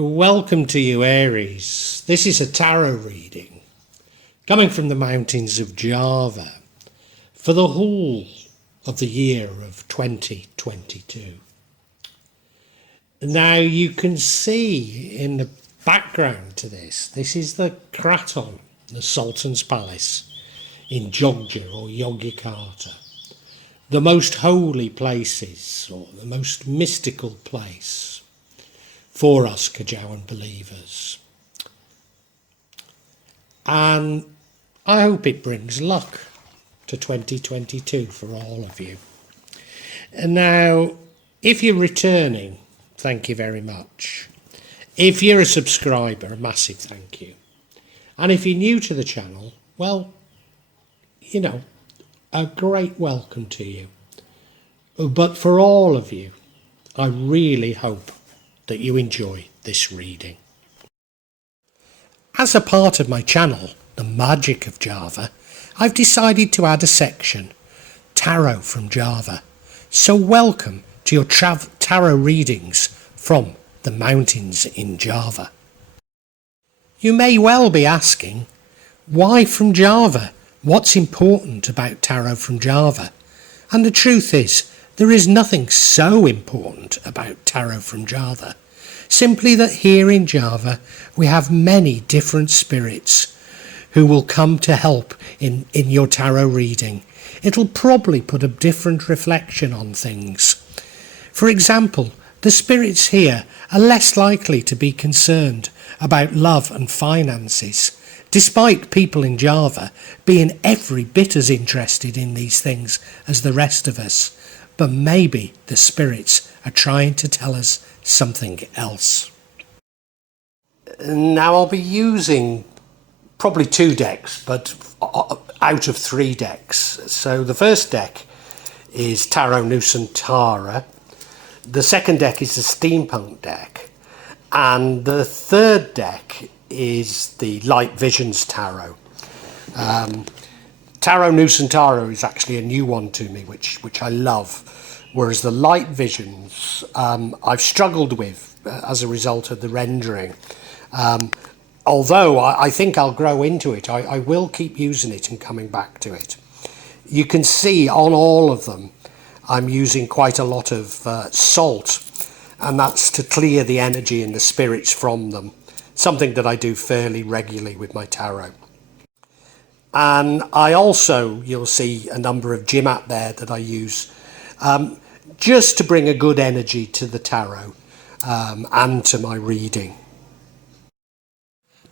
Welcome to you, Aries. This is a tarot reading coming from the mountains of Java for the whole of the year of 2022. Now you can see in the background to this is the Kraton, the Sultan's Palace in Jogja or Yogyakarta, the most holy places or the most mystical place for us Kajawan believers. And I hope it brings luck to 2022 for all of you. And now, if you're returning, thank you very much. If you're a subscriber, a massive thank you. And if you're new to the channel, well, you know, a great welcome to you. But for all of you, I really hope that you enjoy this reading. As a part of my channel, The Magic of Java, I've decided to add a section, Tarot from Java. So welcome to your tarot readings from the mountains in Java. You may well be asking, why from Java? What's important about tarot from Java? And the truth is, there is nothing so important about tarot from Java. Simply that here in Java we have many different spirits who will come to help in your tarot reading. It'll probably put a different reflection on things. For example, the spirits here are less likely to be concerned about love and finances, despite people in Java being every bit as interested in these things as the rest of us. But maybe the spirits are trying to tell us something else. Now I'll be using probably 2 decks, but out of 3 decks. So the first deck is Tarot Nusantara, the second deck is the Steampunk deck, and the third deck is the Light Visions Tarot. Tarot Nusantara is actually a new one to me, which I love, whereas the Light Visions I've struggled with as a result of the rendering. Although I think I'll grow into it, I will keep using it and coming back to it. You can see on all of them I'm using quite a lot of salt, and that's to clear the energy and the spirits from them, something that I do fairly regularly with my tarot. And I also, you'll see a number of Jimat there that I use just to bring a good energy to the tarot and to my reading.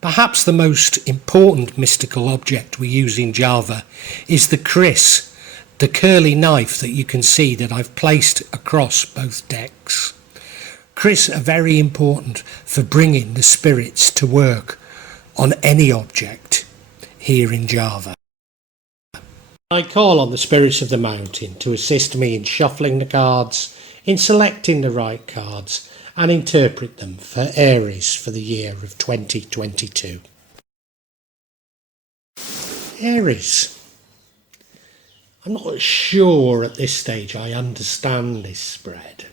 Perhaps the most important mystical object we use in Java is the kris, the curly knife that you can see that I've placed across both decks. Kris are very important for bringing the spirits to work on any object here in Java. I call on the spirits of the mountain to assist me in shuffling the cards, in selecting the right cards, and interpret them for Aries for the year of 2022. Aries. I'm not sure at this stage I understand this spread.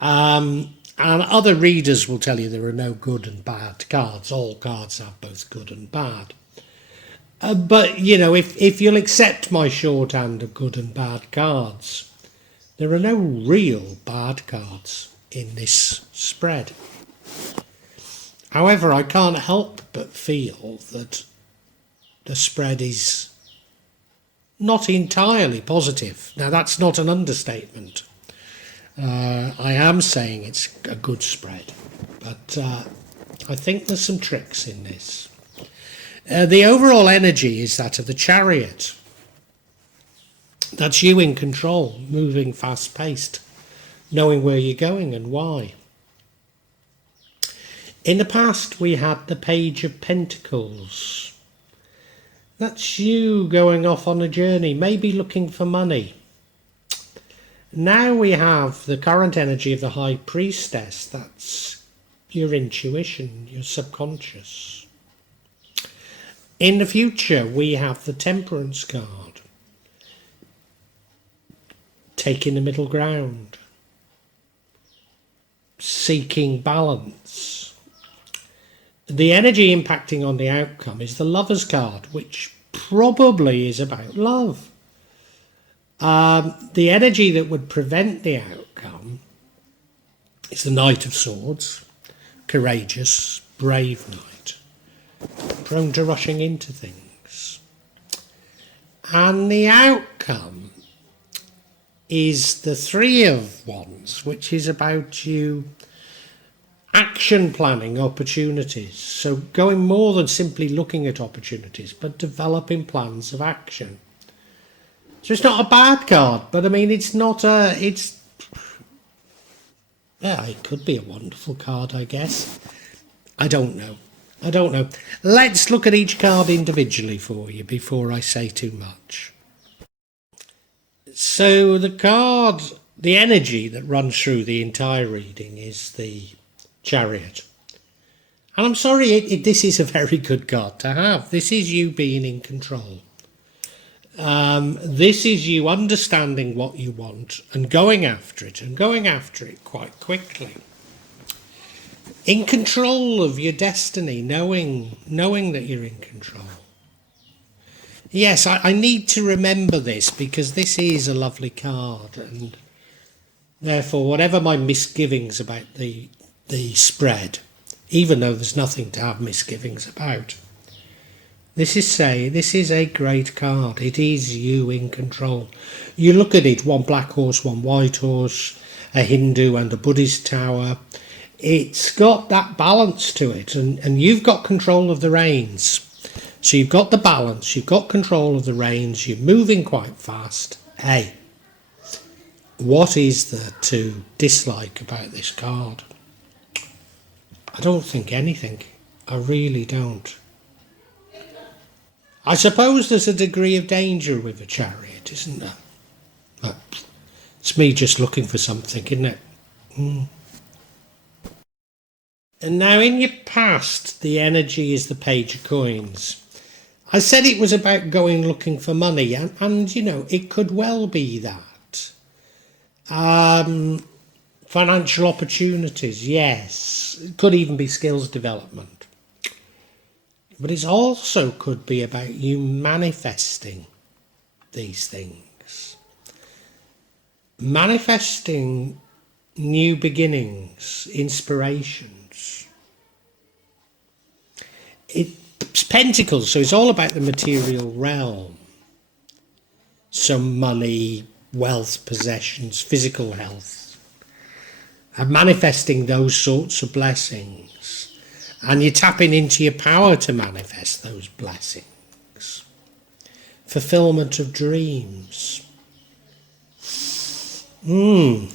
And other readers will tell you there are no good and bad cards. All cards have both good and bad. But, you know, if you'll accept my shorthand of good and bad cards, there are no real bad cards in this spread. However, I can't help but feel that the spread is not entirely positive. Now, that's not an understatement. I am saying it's a good spread, but I think there's some tricks in this. The overall energy is that of the Chariot. That's you in control, moving fast-paced, knowing where you're going and why. In the past, we had the Page of Pentacles. That's you going off on a journey, maybe looking for money. Now we have the current energy of the High Priestess. That's your intuition, your subconscious. In the future, we have the Temperance card, taking the middle ground, seeking balance. The energy impacting on the outcome is the Lover's card, which probably is about love. The energy that would prevent the outcome is the Knight of Swords, courageous, brave knight, prone to rushing into things. And the outcome is the Three of Wands, which is about you action planning opportunities. So going more than simply looking at opportunities, but developing plans of action. So it's not a bad card, but I mean, it's not a, yeah, it could be a wonderful card, I guess. I don't know. Let's look at each card individually for you before I say too much. So the card, the energy that runs through the entire reading is the Chariot. And I'm sorry, this is a very good card to have. This is you being in control. This is you understanding what you want and going after it, quite quickly. In control of your destiny, knowing that you're in control. Yes, I need to remember this because this is a lovely card, and therefore whatever my misgivings about the spread, even though there's nothing to have misgivings about, this is a great card. It is you in control. You look at it, one black horse, one white horse, a Hindu and a Buddhist tower. It's got that balance to it, and you've got control of the reins. So you've got the balance, you've got control of the reins, you're moving quite fast. Hey, what is there to dislike about this card? I don't think anything. I really don't. I suppose there's a degree of danger with a Chariot, isn't there? But it's me just looking for something, isn't it? And now in your past, the energy is the Page of Coins. I said it was about going looking for money, and you know, it could well be that. Financial opportunities, yes. It could even be skills development. But it also could be about you manifesting these things. Manifesting new beginnings, inspirations. It's Pentacles, so it's all about the material realm. Some money, wealth, possessions, physical health. And manifesting those sorts of blessings. And you're tapping into your power to manifest those blessings. Fulfillment of dreams. And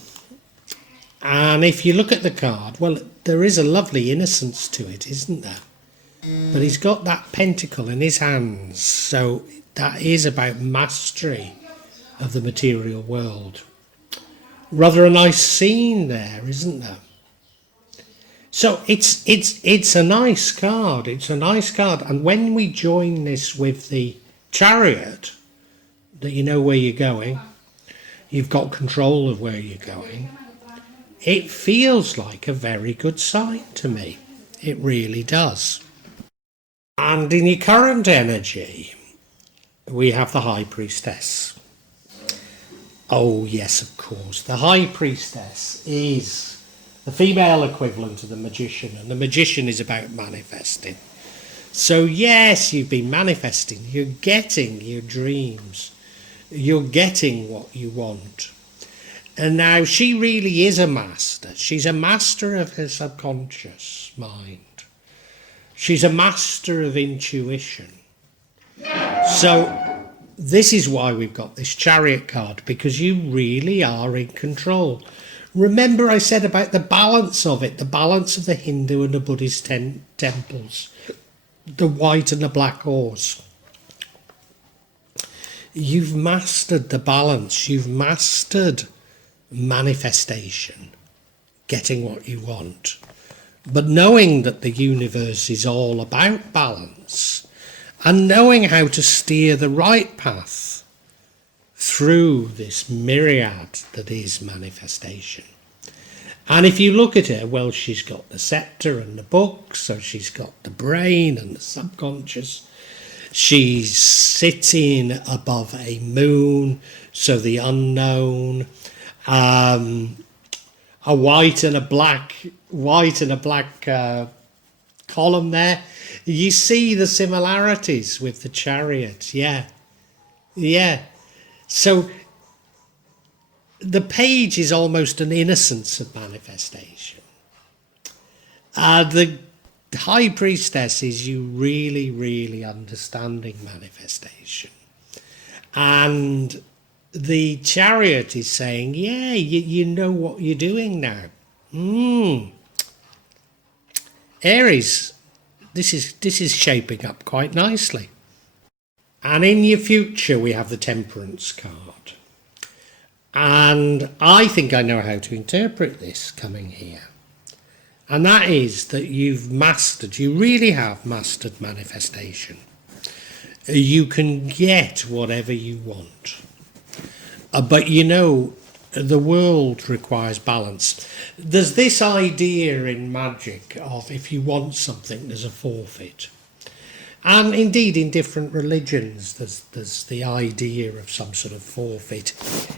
if you look at the card, well, there is a lovely innocence to it, isn't there? But he's got that pentacle in his hands, so that is about mastery of the material world. Rather a nice scene there, isn't there? So it's a nice card. It's a nice card. And when we join this with the Chariot, that you know where you're going, you've got control of where you're going, it feels like a very good sign to me. It really does. And in your current energy, we have the High Priestess. Oh, yes, of course. The High Priestess is the female equivalent of the Magician, and the Magician is about manifesting. So, yes, you've been manifesting. You're getting your dreams. You're getting what you want. And now she really is a master. She's a master of her subconscious mind. She's a master of intuition. So this is why we've got this Chariot card, because you really are in control. Remember I said about the balance of it, the balance of the Hindu and the Buddhist temples, the white and the black horse. You've mastered the balance. You've mastered manifestation, getting what you want. But knowing that the universe is all about balance and knowing how to steer the right path through this myriad that is manifestation. And if you look at her, well, she's got the scepter and the book, so she's got the brain and the subconscious. She's sitting above a moon, so the unknown. A white and a black column there. You see the similarities with the Chariot. Yeah. So the page is almost an innocence of manifestation. The High Priestess is you really, really understanding manifestation. And the Chariot is saying, yeah, you know what you're doing now. Aries, this is shaping up quite nicely. And in your future, we have the Temperance card. And I think I know how to interpret this coming here. And that is that you really have mastered manifestation. You can get whatever you want. But you know, the world requires balance. There's this idea in magic of if you want something, there's a forfeit. And indeed, in different religions, there's the idea of some sort of forfeit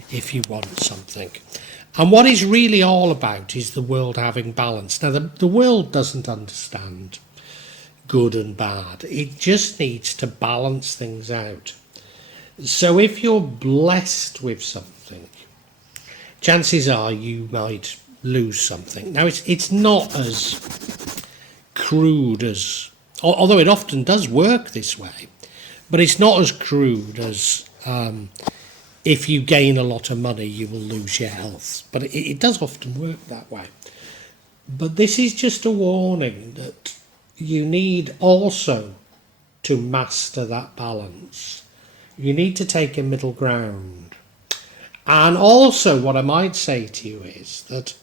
if you want something. And what it's really all about is the world having balance. Now, the world doesn't understand good and bad. It just needs to balance things out. So if you're blessed with something, chances are you might lose something. Now, it's not as crude as, although it often does work this way, but it's not as crude as if you gain a lot of money, you will lose your health. But it does often work that way. But this is just a warning that you need also to master that balance. You need to take a middle ground. And also what I might say to you is that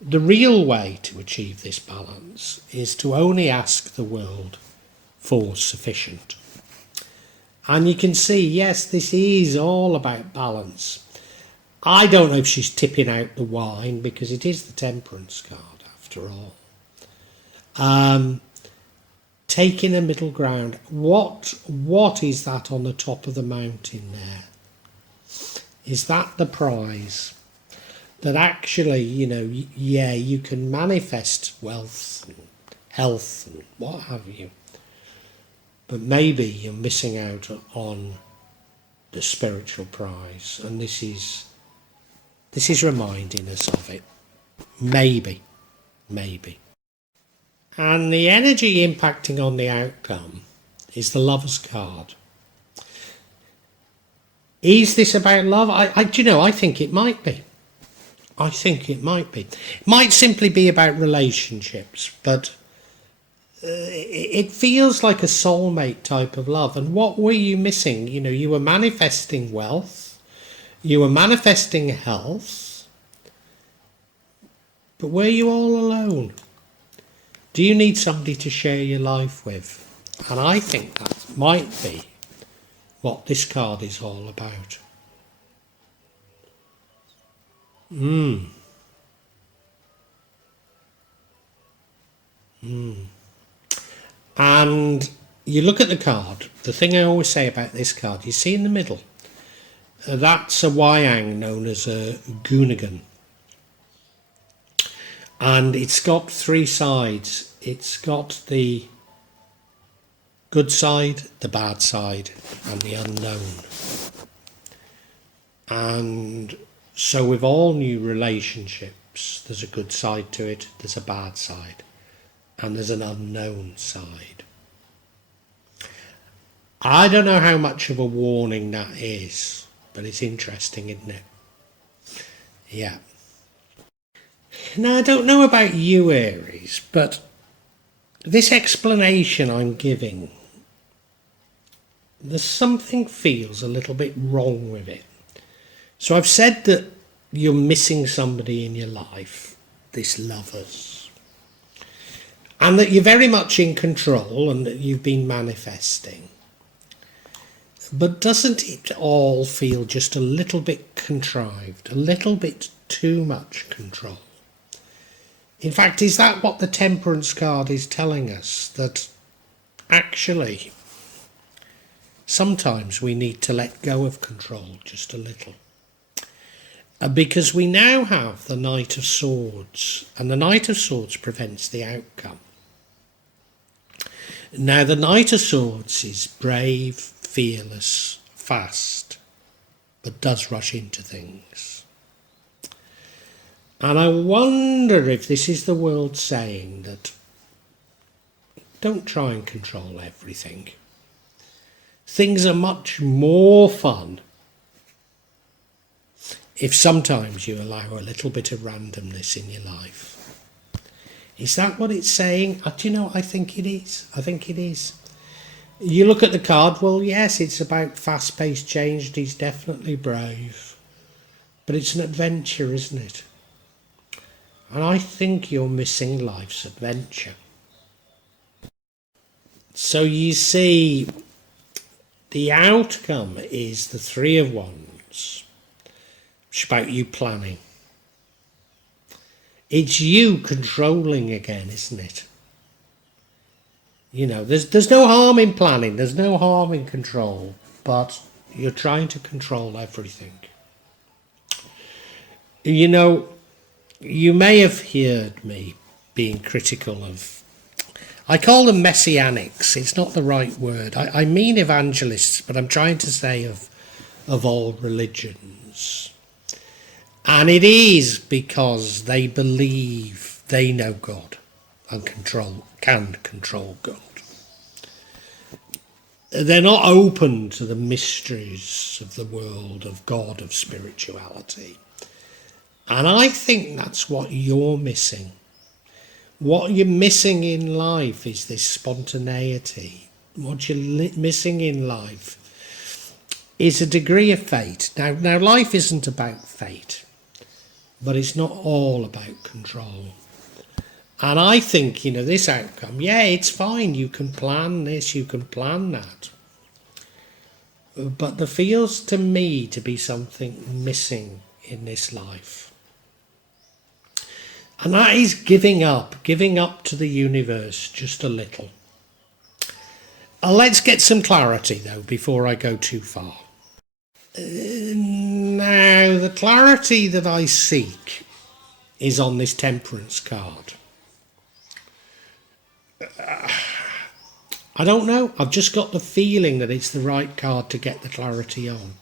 the real way to achieve this balance is to only ask the world for sufficient. And you can see, yes, this is all about balance. I don't know if she's tipping out the wine because it is the Temperance card after all. Taking a middle ground. What is that on the top of the mountain there? Is that the prize? That actually, you know, yeah, you can manifest wealth and health and what have you. But maybe you're missing out on the spiritual prize. And this is reminding us of it. Maybe. And the energy impacting on the outcome is the Lover's card. Is this about love? I think it might be. It might simply be about relationships, but it feels like a soulmate type of love. And what were you missing? You know, you were manifesting wealth, you were manifesting health, but were you all alone? Do you need somebody to share your life with? And I think that might be what this card is all about. And you look at the card, the thing I always say about this card, you see in the middle, that's a Wayang known as a Gunnigan. And it's got three sides. It's got the good side, the bad side, and the unknown. And so with all new relationships, there's a good side to it, there's a bad side, and there's an unknown side. I don't know how much of a warning that is, but it's interesting, isn't it? Yeah. Now, I don't know about you, Aries, but this explanation I'm giving, there's something feels a little bit wrong with it. So I've said that you're missing somebody in your life, this Lovers, and that you're very much in control and that you've been manifesting. But doesn't it all feel just a little bit contrived, a little bit too much control? In fact, is that what the Temperance card is telling us? That actually, sometimes we need to let go of control just a little. Because we now have the Knight of Swords, and the Knight of Swords prevents the outcome. Now, the Knight of Swords is brave, fearless, fast, but does rush into things. And I wonder if this is the world saying that don't try and control everything. Things are much more fun if sometimes you allow a little bit of randomness in your life. Is that what it's saying? Do you know, I think it is. I think it is. You look at the card, well, yes, it's about fast-paced change, and he's definitely brave. But it's an adventure, isn't it? And I think you're missing life's adventure. So you see, the outcome is the Three of Wands. It's about you planning. It's you controlling again, isn't it? You know, there's no harm in planning, there's no harm in control, but you're trying to control everything. You know, you may have heard me being critical of, I call them messianics, it's not the right word. I mean evangelists, but I'm trying to say of all religions. And it is because they believe they know God and can control God. They're not open to the mysteries of the world, of God, of spirituality. And I think that's what you're missing. What you're missing in life is this spontaneity. What you're missing in life is a degree of fate. Now life isn't about fate. But it's not all about control. And I think, you know, this outcome, yeah, it's fine. You can plan this, you can plan that. But there feels to me to be something missing in this life. And that is giving up to the universe just a little. Let's get some clarity, though, before I go too far. Now, the clarity that I seek is on this Temperance card. I don't know. I've just got the feeling that it's the right card to get the clarity on.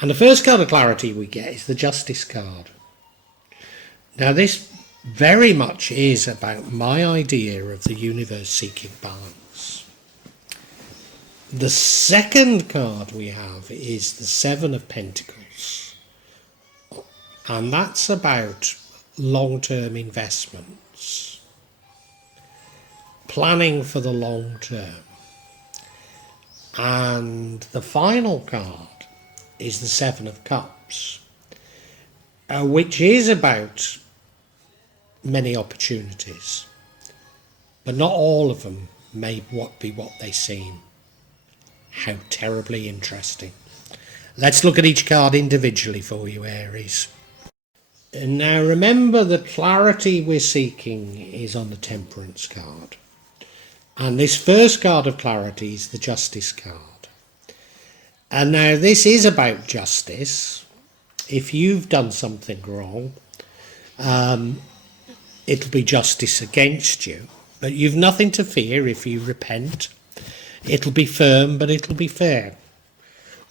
And the first card of clarity we get is the Justice card. Now, this very much is about my idea of the universe seeking balance. The second card we have is the Seven of Pentacles, and that's about long-term investments, planning for the long term. And the final card is the Seven of Cups, which is about many opportunities, but not all of them may be what they seem. How terribly interesting. Let's look at each card individually for you, Aries. And now remember, the clarity we're seeking is on the Temperance card. And this first card of clarity is the Justice card. And now this is about justice. If you've done something wrong, it'll be justice against you. But you've nothing to fear if you repent. It'll be firm, but it'll be fair.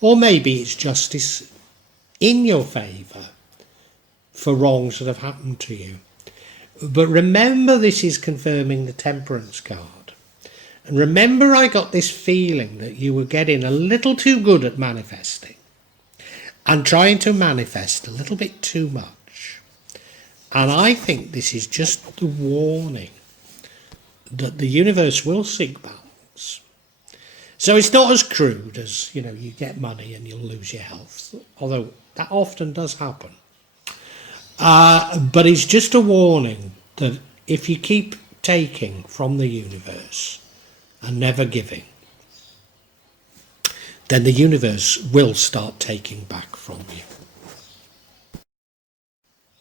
Or maybe it's justice in your favour for wrongs that have happened to you. But remember, this is confirming the Temperance card. And remember, I got this feeling that you were getting a little too good at manifesting and trying to manifest a little bit too much. And I think this is just the warning that the universe will seek balance. So it's not as crude as, you know, you get money and you'll lose your health, although that often does happen. But it's just a warning that if you keep taking from the universe and never giving, then the universe will start taking back from you.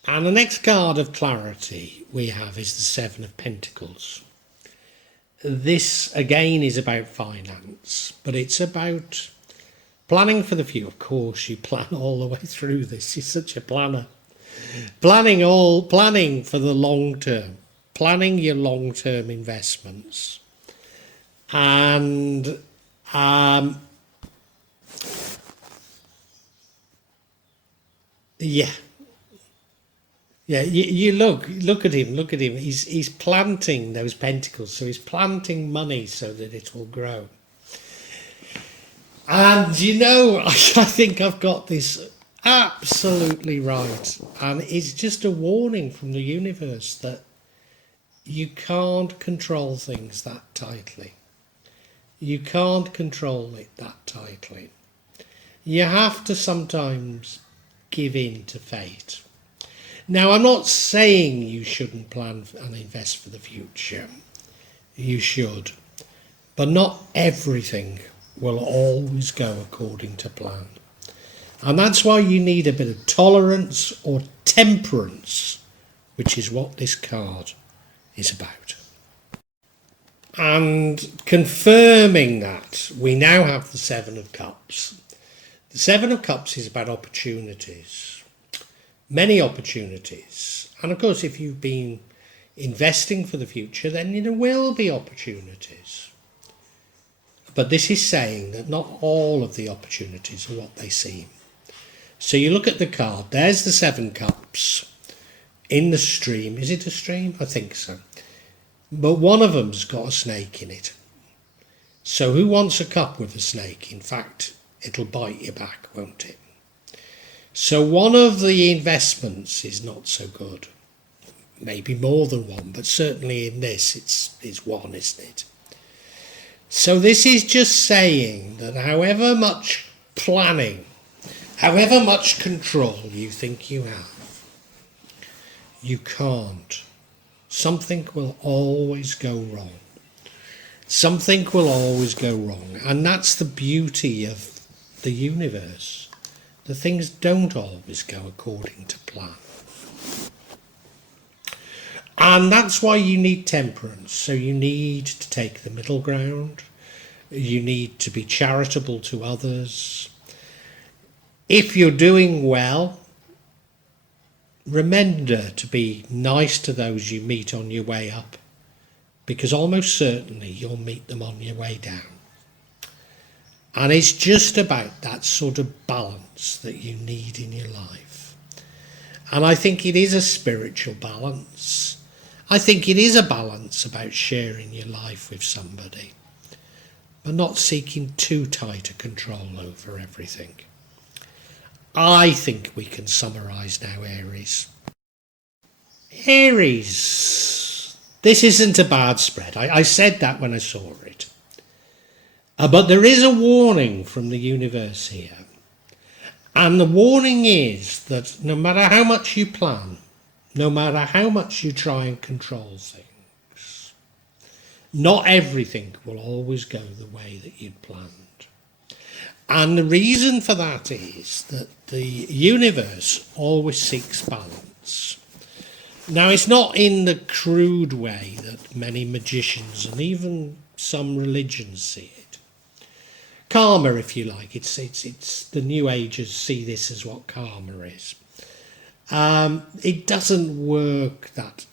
And the next card of clarity we have is the Seven of Pentacles. This again is about finance, but it's about planning for the future. Of course, you plan all the way through this. You're such a planner. Planning for the long term, planning your long-term investments. And yeah, you look at him. He's planting those pentacles, so he's planting money so that it will grow. And I think I've got this absolutely right, and it's just a warning from the universe that you can't control things that tightly. You can't control it that tightly. You have to sometimes give in to fate. Now, I'm not saying you shouldn't plan and invest for the future. You should. But not everything will always go according to plan. And that's why you need a bit of tolerance or temperance, which is what this card is about. And confirming that, we now have the Seven of Cups. The Seven of Cups is about opportunities, many opportunities. And of course, if you've been investing for the future, then there will be opportunities. But this is saying that not all of the opportunities are what they seem. So you look at the card, there's the Seven Cups in the stream. Is it a stream? I think so. But one of them's got a snake in it. So who wants a cup with a snake? In fact, it'll bite you back, won't it? So one of the investments is not so good. Maybe more than one, but certainly in this, it's one, isn't it? So this is just saying that however much planning, however much control you think you have, you can't. Something will always go wrong. Something will always go wrong. And that's the beauty of the universe. The things don't always go according to plan. And that's why you need temperance. So you need to take the middle ground. You need to be charitable to others. If you're doing well, remember to be nice to those you meet on your way up, because almost certainly you'll meet them on your way down. And it's just about that sort of balance that you need in your life. And I think it is a spiritual balance. I think it is a balance about sharing your life with somebody, but not seeking too tight a control over everything. I think we can summarise now, Aries. Aries, this isn't a bad spread. I said that when I saw it. But there is a warning from the universe here. And the warning is that no matter how much you plan, no matter how much you try and control things, not everything will always go the way that you'd planned. And the reason for that is that the universe always seeks balance. Now, it's not in the crude way that many magicians and even some religions see it. Karma, if you like, it's the New Agers see this as what karma is. It doesn't work that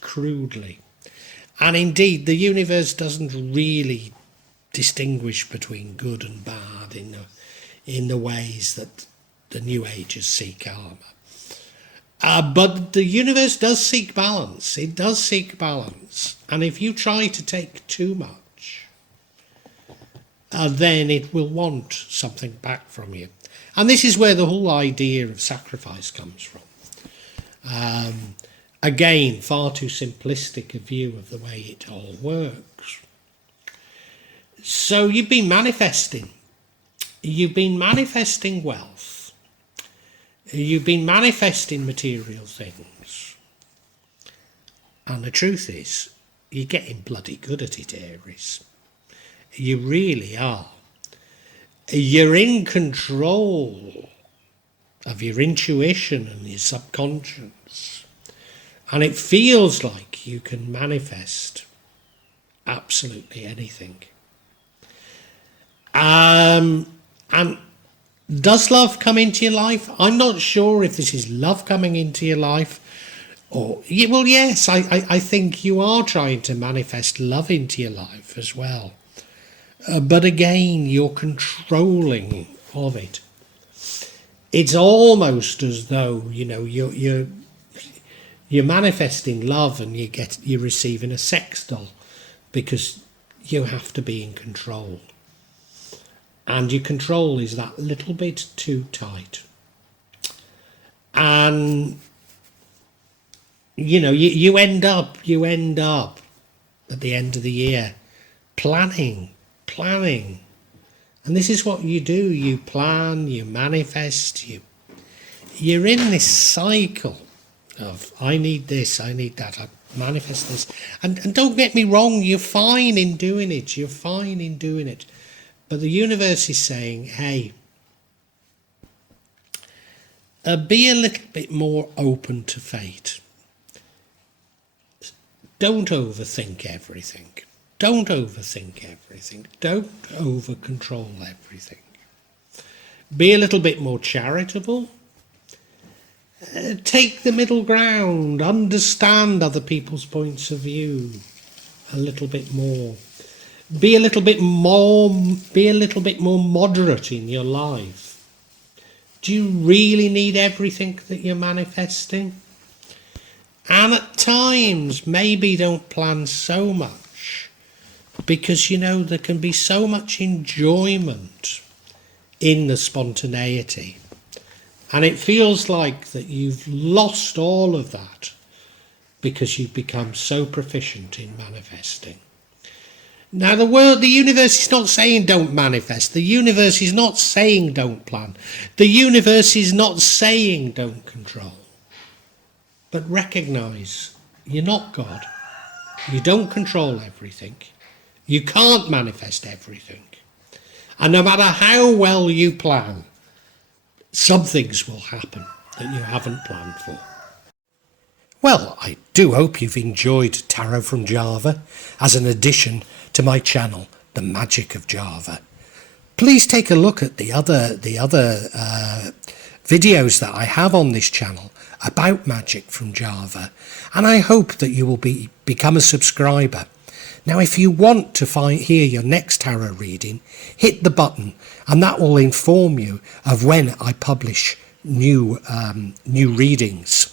crudely. And indeed, the universe doesn't really distinguish between good and bad in the ways that the New Agers see karma. But the universe does seek balance. It does seek balance. And if you try to take too much, then it will want something back from you. And this is where the whole idea of sacrifice comes from. Again, far too simplistic a view of the way it all works. So you've been manifesting. You've been manifesting wealth. You've been manifesting material things. And the truth is, you're getting bloody good at it, Aries. You really are. You're in control of your intuition and your subconscious. And it feels like you can manifest absolutely anything. And does love come into your life? I'm not sure if this is love coming into your life or, well, yes, I think you are trying to manifest love into your life as well. But again, you're controlling of it. It's almost as though, you know, you're manifesting love and you're receiving a sex doll because you have to be in control. And your control is that little bit too tight. And, you know, you end up at the end of the year planning. And this is what you do. You plan, you manifest, you're in this cycle of I need this, I need that, I manifest this. And don't get me wrong, you're fine in doing it. You're fine in doing it. But the universe is saying, hey, be a little bit more open to fate. Don't overthink everything. Don't overthink everything. Don't over-control everything. Be a little bit more charitable. Take the middle ground. Understand other people's points of view a little bit more. Be a little bit more moderate in your life. Do you really need everything that you're manifesting? And at times, maybe don't plan so much, because, you know, there can be so much enjoyment in the spontaneity. And it feels like that you've lost all of that because you've become so proficient in manifesting. Now, the universe is not saying don't manifest. The universe is not saying don't plan. The universe is not saying don't control. But recognise you're not God. You don't control everything. You can't manifest everything. And no matter how well you plan, some things will happen that you haven't planned for. Well, I do hope you've enjoyed Tarot from Java as an addition to my channel, The Magic of Java. Please take a look at the other videos that I have on this channel about magic from Java, and I hope that you will become a subscriber. Now, if you want to hear your next tarot reading, hit the button, and that will inform you of when I publish new readings.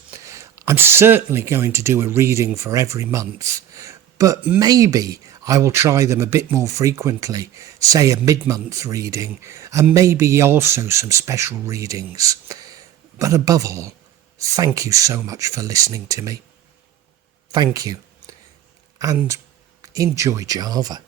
I'm certainly going to do a reading for every month, but maybe I will try them a bit more frequently, say a mid-month reading, and maybe also some special readings. But above all, thank you so much for listening to me. Thank you, and enjoy Java.